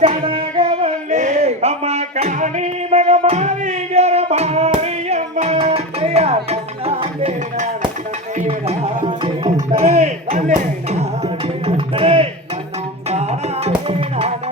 கனகவல்லி அம்மா. காணி மகமாரி கரமாரி அம்மா ஏய், ஏய், கற்பூர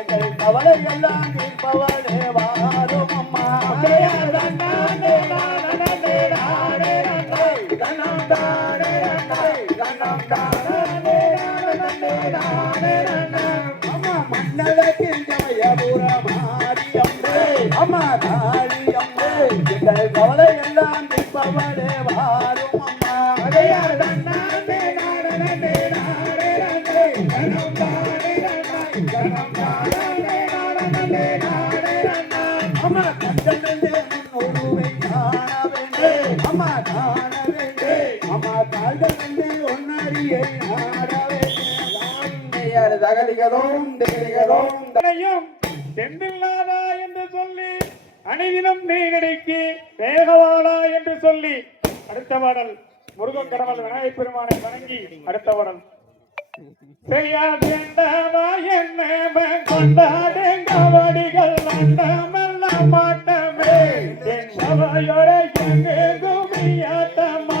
எங்கள் கவலை எல்லாம் தீர்ப்பவளே அம்மா. அம்மா செந்தில்லாதா என்று சொல்லி அணிதினம் நீ கிடைக்கு வேகவாடா என்று சொல்லி அடுத்த பாடல் முருகன் கடவுள் விநாயகப் பெருமானை வணங்கி அடுத்த பாடல் செய்யாதேண்டவா என்ன கொண்டாடுங்க வடிகள் மாட்டமே. என் எங்கு குமியாட்டமா